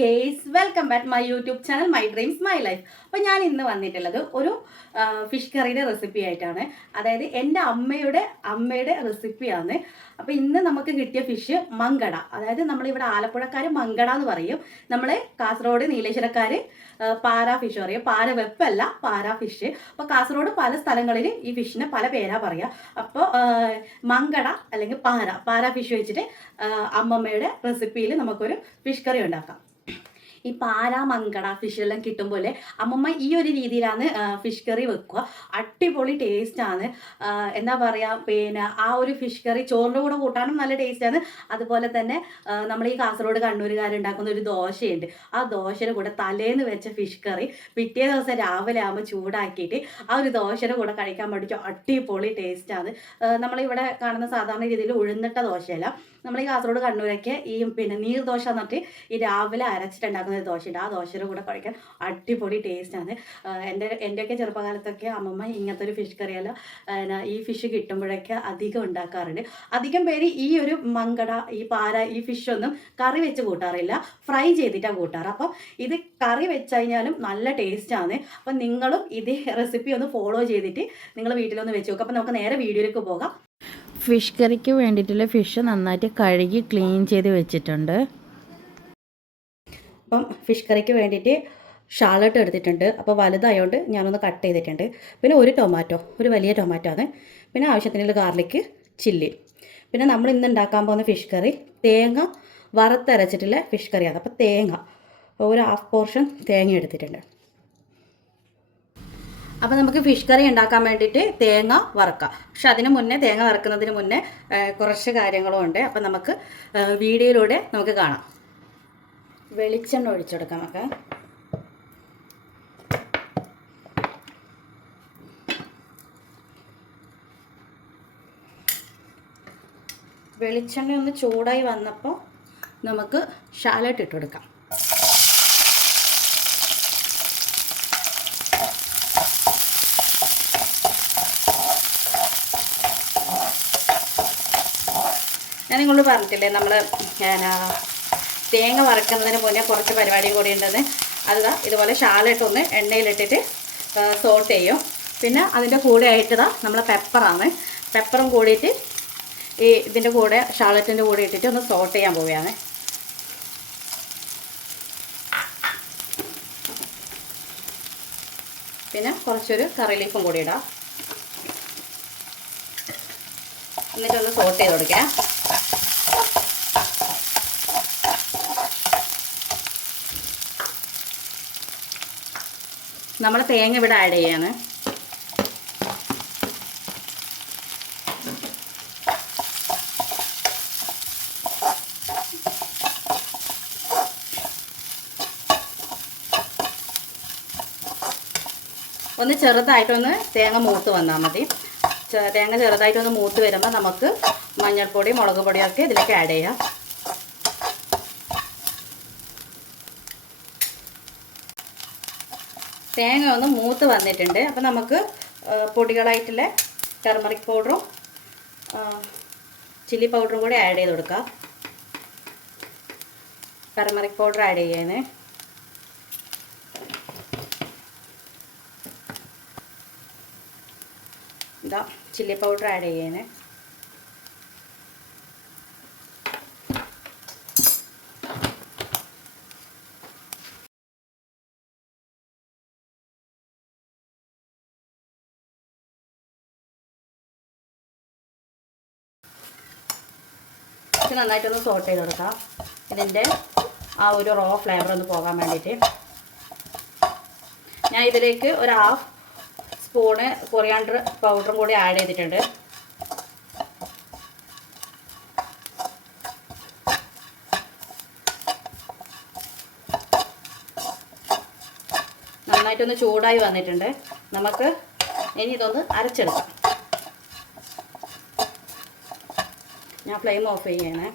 Guys welcome back my YouTube channel my dreams my life. അപ്പോൾ ഞാൻ ഇന്ന് വന്നിട്ടുള്ളത് ഒരു ഫിഷ് കറിയുടെ റെസിപ്പി ആയിട്ടാണ്. അതായത് എൻ്റെ അമ്മയുടെ റെസിപ്പിയാണ്. അപ്പോൾ ഇന്ന് നമുക്ക് കിട്ടിയ ഫിഷ് മങ്കട. അതായത് നമ്മളിവിടെ ആലപ്പുഴക്കാർ മങ്കട എന്ന് പറയും. നമ്മൾ കാസർഗോഡ് നീലേശ്വരക്കാർ പാര ഫിഷ് പറയും. പാര വെപ്പല്ല, പാര ഫിഷ്. അപ്പോൾ കാസർഗോഡ് പല സ്ഥലങ്ങളിൽ ഈ ഫിഷിനെ പല പേരാ പറയുക. അപ്പോൾ മങ്കട അല്ലെങ്കിൽ പാര ഫിഷ് വെച്ചിട്ട് അമ്മമ്മയുടെ റെസിപ്പിയിൽ നമുക്കൊരു ഫിഷ് കറി ഉണ്ടാക്കാം. ഈ പാര മങ്കട ഫിഷെല്ലാം കിട്ടുമ്പോൾ അമ്മമ്മ ഈ ഒരു രീതിയിലാണ് ഫിഷ് കറി വെക്കുക. അടിപൊളി ടേസ്റ്റാണ്. എന്താ പറയുക, പിന്നെ ആ ഒരു ഫിഷ് കറി ചോറിൻ്റെ കൂടെ കൂട്ടാനും നല്ല ടേസ്റ്റാണ്. അതുപോലെ തന്നെ നമ്മൾ ഈ കാസർഗോഡ് കണ്ണൂരുകാരുണ്ടാക്കുന്ന ഒരു ദോശയുണ്ട്. ആ ദോശയുടെ കൂടെ തലേന്ന് വെച്ച ഫിഷ് കറി പിറ്റേ ദിവസം രാവിലെ ആകുമ്പോൾ ചൂടാക്കിയിട്ട് ആ ഒരു ദോശയുടെ കൂടെ കഴിക്കാൻ പഠിച്ചു. അടിപൊളി ടേസ്റ്റാണ്. നമ്മളിവിടെ കാണുന്ന സാധാരണ രീതിയിൽ ഉഴുന്നിട്ട ദോശയല്ല. നമ്മൾ ഈ കാസർഗോഡ് കണ്ണൂരൊക്കെ ഈ പിന്നെ നീർദോശ എന്നിട്ട് ഈ രാവിലെ അരച്ചിട്ടുണ്ടാക്കുന്ന ഒരു ദോശയുണ്ട്. ആ ദോശയുടെ കൂടെ കഴിക്കാൻ അടിപൊളി ടേസ്റ്റാണ്. എൻ്റെയൊക്കെ ചെറുപ്പകാലത്തൊക്കെ അമ്മമ്മ ഇങ്ങനത്തെ ഒരു ഫിഷ് കറിയല്ല ഈ ഫിഷ് കിട്ടുമ്പോഴൊക്കെ അധികം ഉണ്ടാക്കാറുണ്ട്. അധികം പേര് ഈ ഒരു മങ്കട, ഈ പാര, ഈ ഫിഷൊന്നും കറി വെച്ച് കൂട്ടാറില്ല, ഫ്രൈ ചെയ്തിട്ടാണ് കൂട്ടാറ്. അപ്പം ഇത് കറി വെച്ച് കഴിഞ്ഞാലും നല്ല ടേസ്റ്റാണ്. അപ്പം നിങ്ങളും ഇത് റെസിപ്പി ഒന്ന് ഫോളോ ചെയ്തിട്ട് നിങ്ങൾ വീട്ടിലൊന്ന് വെച്ച് നോക്കുക. അപ്പം നമുക്ക് നേരെ വീഡിയോയിലേക്ക് പോകാം. ഫിഷ് കറിക്ക് വേണ്ടിയിട്ടുള്ള ഫിഷ് നന്നായിട്ട് കഴുകി ക്ലീൻ ചെയ്ത് വെച്ചിട്ടുണ്ട്. അപ്പം ഫിഷ് കറിക്ക് വേണ്ടിയിട്ട് ഷാളട്ട് എടുത്തിട്ടുണ്ട്. അപ്പോൾ വലുതായതുകൊണ്ട് ഞാനൊന്ന് കട്ട് ചെയ്തിട്ടുണ്ട്. പിന്നെ ഒരു ടൊമാറ്റോ, ഒരു വലിയ ടൊമാറ്റോ ആണ്. പിന്നെ ആവശ്യത്തിനുള്ള ഗാർലിക്ക്, ചില്ലി. പിന്നെ നമ്മൾ ഇന്ന് ഉണ്ടാക്കാൻ പോകുന്ന ഫിഷ് കറി തേങ്ങ വറുത്തരച്ചിട്ടുള്ള ഫിഷ് കറിയാണ്. അപ്പോൾ തേങ്ങ ഒരു ഹാഫ് പോർഷൻ തേങ്ങ എടുത്തിട്ടുണ്ട്. അപ്പോൾ നമുക്ക് ഫിഷ് കറി ഉണ്ടാക്കാൻ വേണ്ടിയിട്ട് തേങ്ങ വറുക്കാം. പക്ഷെ അതിന് മുന്നേ, തേങ്ങ വറുക്കുന്നതിന് മുന്നേ കുറച്ച് കാര്യങ്ങളും ഉണ്ട്. അപ്പം നമുക്ക് വീഡിയോയിലൂടെ നമുക്ക് കാണാം. വെളിച്ചെണ്ണ ഒഴിച്ചെടുക്കാം നമുക്ക്. വെളിച്ചെണ്ണ ഒന്ന് ചൂടായി വന്നപ്പോൾ നമുക്ക് ഷാലട്ട് ഇട്ട് കൊടുക്കാം. ഞാൻ നിങ്ങളോട് പറഞ്ഞിട്ടില്ലേ, നമ്മൾ തേങ്ങ വറക്കുന്നതിന് മുന്നേ കുറച്ച് പരിപാടിയും കൂടി ഉണ്ടെന്ന്. അത് ഇതുപോലെ ഷാലിട്ടൊന്ന് എണ്ണയിലിട്ടിട്ട് സോട്ട് ചെയ്യും. പിന്നെ അതിൻ്റെ കൂടെ ആയിട്ടതാ നമ്മൾ പെപ്പറാണ്. പെപ്പറും കൂടിയിട്ട് ഈ ഇതിൻ്റെ കൂടെ ഷാലറ്റിൻ്റെ കൂടെ ഇട്ടിട്ട് ഒന്ന് സോട്ട് ചെയ്യാൻ പോവുകയാണ്. പിന്നെ കുറച്ചൊരു കറി ലീഫും കൂടി ഇടാം. എന്നിട്ടൊന്ന് സോട്ട് ചെയ്ത് കൊടുക്കാം. നമ്മൾ തേങ്ങ ഇവിടെ ആഡ് ചെയ്യാണ്. ഒന്ന് ചെറുതായിട്ടൊന്ന് തേങ്ങ മൂത്ത് വന്നാൽ മതി. തേങ്ങ ചെറുതായിട്ടൊന്ന് മൂത്ത് വരുമ്പോൾ നമുക്ക് മഞ്ഞൾപ്പൊടി, മുളക് പൊടിയൊക്കെ ഇതിലേക്ക് ആഡ് ചെയ്യാം. തേങ്ങ ഒന്ന് മൂത്ത് വന്നിട്ടുണ്ട്. അപ്പോൾ നമുക്ക് പൊടികളായിട്ടുള്ള ടർമറിക് പൗഡറും ചില്ലി പൗഡറും കൂടി ആഡ് ചെയ്ത് കൊടുക്കാം. ടർമറിക് പൗഡർ ആഡ് ചെയ്യാൻ, ഇതാ ചില്ലി പൗഡർ ആഡ് ചെയ്യാൻ. നന്നായിട്ടൊന്ന് സോട്ട് ചെയ്ത് കൊടുക്കാം. ഇതിൻ്റെ ആ ഒരു റോ ഫ്ലേവർ ഒന്ന് പോകാൻ വേണ്ടിയിട്ട് ഞാൻ ഇതിലേക്ക് ഒരു ഹാഫ് സ്പൂണ് കൊറിയാണ്ടർ പൗഡറും കൂടി ആഡ് ചെയ്തിട്ടുണ്ട്. നന്നായിട്ടൊന്ന് ചൂടായി വന്നിട്ടുണ്ട്. നമുക്ക് ഇനി ഇതൊന്ന് അരച്ചെടുക്കാം. ഞാൻ ഫ്ലെയിം ഓഫ് ചെയ്യണേ.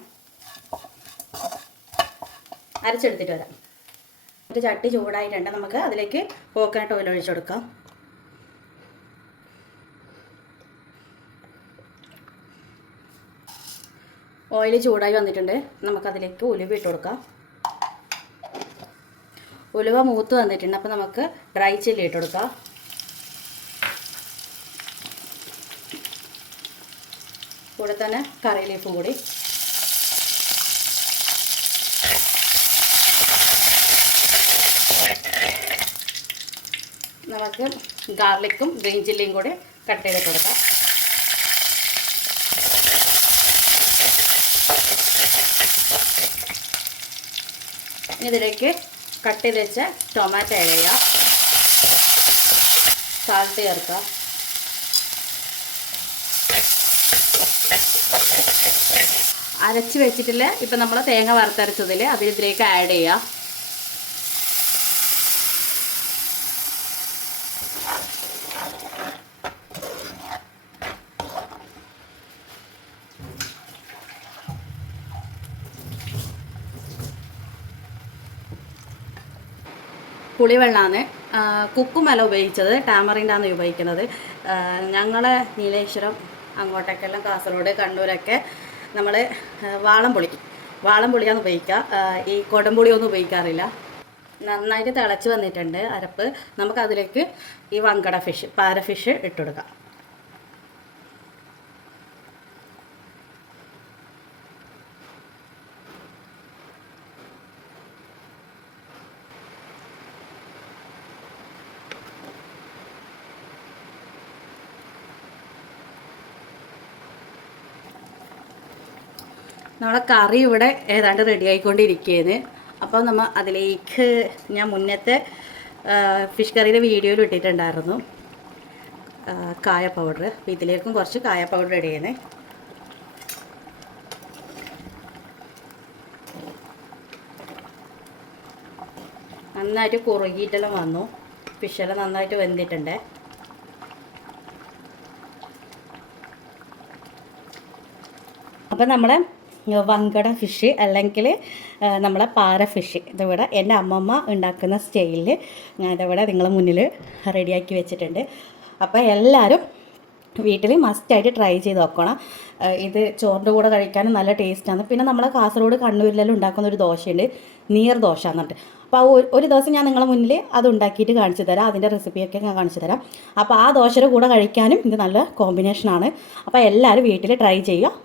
അരച്ചെടുത്തിട്ട് വരാം. ഒരു ചട്ടി ചൂടായിട്ടുണ്ട്. നമുക്ക് അതിലേക്ക് കോക്കനട്ട് ഓയിൽ ഒഴിച്ചു കൊടുക്കാം. ഓയിൽ ചൂടായി വന്നിട്ടുണ്ട്. നമുക്കതിലേക്ക് ഉലുവ ഇട്ട് കൊടുക്കാം. ഉലുവ മൂത്ത് വന്നിട്ടുണ്ട്. അപ്പോൾ നമുക്ക് ഡ്രൈ ചില്ലി ഇട്ട് കൊടുക്കാം. കൂടെ തന്നെ കറി ലീഫ് കൂടി. നമുക്ക് ഗാർലിക്കും ഗ്രീൻ ചില്ലിയും കൂടി കട്ട് ചെയ്തിട്ട് കൊടുക്കാം. ഇതിലേക്ക് കട്ട് ചെയ്ത് വെച്ച ടൊമാറ്റോ ആഡ് ചെയ്യുക. സാൾട്ട് ചേർക്കുക. അരച്ച് വെച്ചിട്ടില്ല ഇപ്പം നമ്മൾ തേങ്ങ വറുത്തരച്ചതിൽ ഇതിലേക്ക് ആഡ് ചെയ്യുക. പുളിവെള്ളമാണ്. കുക്കുമല്ല ഉപയോഗിച്ചത്, ടാമറിൻ്റാണ് ഉപയോഗിക്കുന്നത്. ഞങ്ങളെ നീലേശ്വരം അങ്ങോട്ടേക്കെല്ലാം കാസർഗോഡ് കണ്ണൂരൊക്കെ നമ്മൾ വാളംപുളിയാണ് ഉപയോഗിക്കുക. ഈ കൊടംപുളിയൊന്നും ഉപയോഗിക്കാറില്ല. നന്നായിട്ട് തിളച്ച് വന്നിട്ടുണ്ട് അരപ്പ്. നമുക്കതിലേക്ക് ഈ വങ്കട ഫിഷ്, പാര ഫിഷ് ഇട്ടുകൊടുക്കാം. നമ്മളെ കറി ഇവിടെ ഏതാണ്ട് റെഡി ആയിക്കൊണ്ടിരിക്കുകയാണ്. അപ്പോൾ നമ്മൾ അതിലേക്ക് ഞാൻ മുന്നത്തെ ഫിഷ് കറിയുടെ വീഡിയോയിൽ ഇട്ടിട്ടുണ്ടായിരുന്നു കായ പൗഡർ. അപ്പോൾ ഇതിലേക്കും കുറച്ച് കായ പൗഡർ ഇട ചെയ്യുന്നത്. നന്നായിട്ട് കുറുകിയിട്ടെല്ലാം വന്നു. ഫിഷെല്ലാം നന്നായിട്ട് വെന്തിട്ടുണ്ട്. അപ്പം നമ്മുടെ വങ്കട ഫിഷ് അല്ലെങ്കിൽ നമ്മളെ പാര ഫിഷ് ഇതിവിടെ എൻ്റെ അമ്മമ്മ ഉണ്ടാക്കുന്ന സ്റ്റൈലിൽ ഞാനിതിവിടെ നിങ്ങളുടെ മുന്നിൽ റെഡിയാക്കി വെച്ചിട്ടുണ്ട്. അപ്പോൾ എല്ലാവരും വീട്ടിൽ മസ്റ്റായിട്ട് ട്രൈ ചെയ്ത് നോക്കണം. ഇത് ചോറിൻ്റെ കൂടെ കഴിക്കാനും നല്ല ടേസ്റ്റാണ്. പിന്നെ നമ്മളെ കാസർഗോഡ് കണ്ണൂരിലെല്ലാം ഉണ്ടാക്കുന്ന ഒരു ദോശയുണ്ട്, നീർ ദോശ എന്നിട്ട്. അപ്പോൾ ഒരു ദിവസം ഞാൻ നിങ്ങളുടെ മുന്നിൽ അത് ഉണ്ടാക്കിയിട്ട് കാണിച്ചു തരാം. അതിൻ്റെ റെസിപ്പിയൊക്കെ ഞാൻ കാണിച്ചു തരാം. അപ്പോൾ ആ ദോശയുടെ കൂടെ കഴിക്കാനും ഇത് നല്ല കോമ്പിനേഷനാണ്. അപ്പോൾ എല്ലാവരും വീട്ടിൽ ട്രൈ ചെയ്യുക.